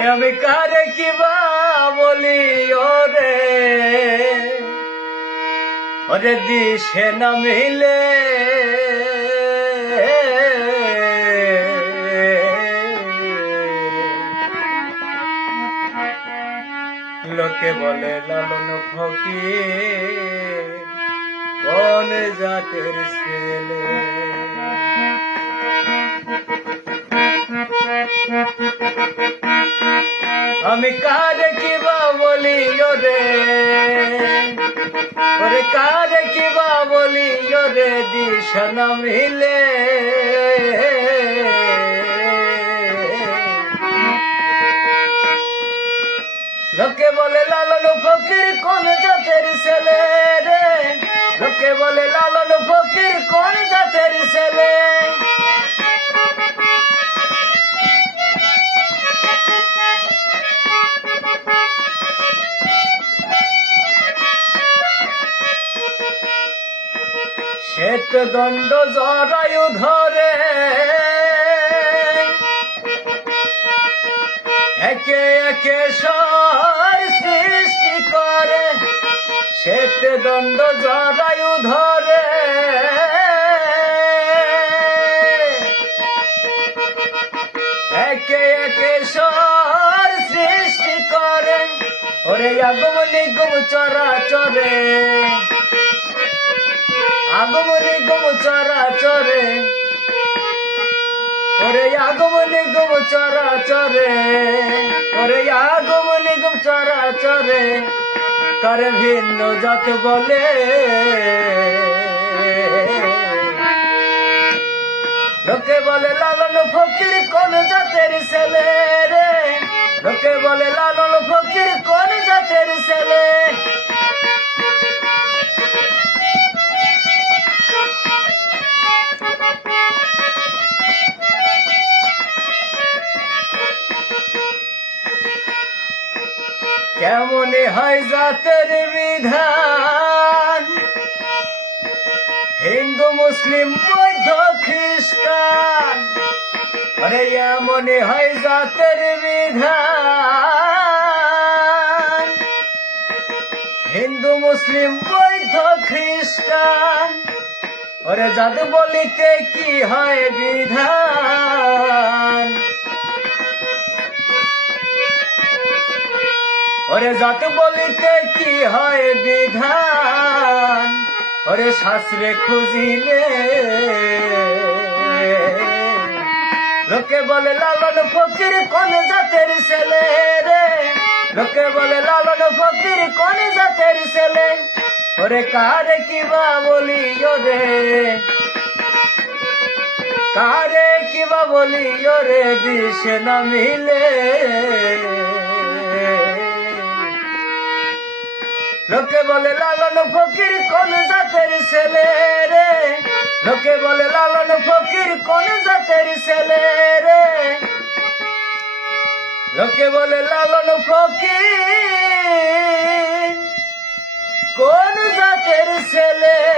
আমি কারে কিবা বলি ওরে? ওরে দিশে না মিলে। লোকে বলে, লালন ফকির, কোন জাতের ছেলে? আমি কারে কিবা বলি ওরে ওরে কারে কিবা বলি ওরে দিশা না মিলে। লোকে বলে, লালন ফকির কোন জাতের শ্বেত দণ্ড জরায়ু ধরে। একে একে সৃষ্টি করে, শ্বেত দণ্ড জরায়ু ধরে। একে একে সৃষ্টি করে, ওরে আগম নিগম চরা চরে আগমনে গম চরা চরে ওরে আগমনে গম চরা চরে ওরে আগমনে গম চরা চরে করে ভিন্ন জাত বলে। লোকে বলে, লালন ফকির কোন জাতের ছেলে রে? লোকে বলে, লালন ফকির কেমনে হয় জাতের বিধান? হিন্দু, মুসলিম, বৌদ্ধ, খ্রিস্টান আরে এমনে হয় জাতের বিধান। হিন্দু, মুসলিম, বৌদ্ধ, খ্রিস্টান, ওরে জাদু বলিতে কি হয় বিধান? ওরে যত বলিতে কি হয় বিধান? ওরে শাস্ত্রে খুঁজিলে। লোকে বলে, লালন ফকির কোন জাতের ছেলে রে? লোকে বলে, লালন ফকির কোন জাতের ছেলে? ওরে কারে কিবা বলি ওরে কারে কিবা বলি ওরে দিশে না মিলে। লোকে বলে, লালন ফকির কোন জাতের ছেলে রে? লোকে বলে, লালন ফকির কোন জাতের ছেলে রে? লোকে বলে, লালন ফকির কোন জাতের ছেলে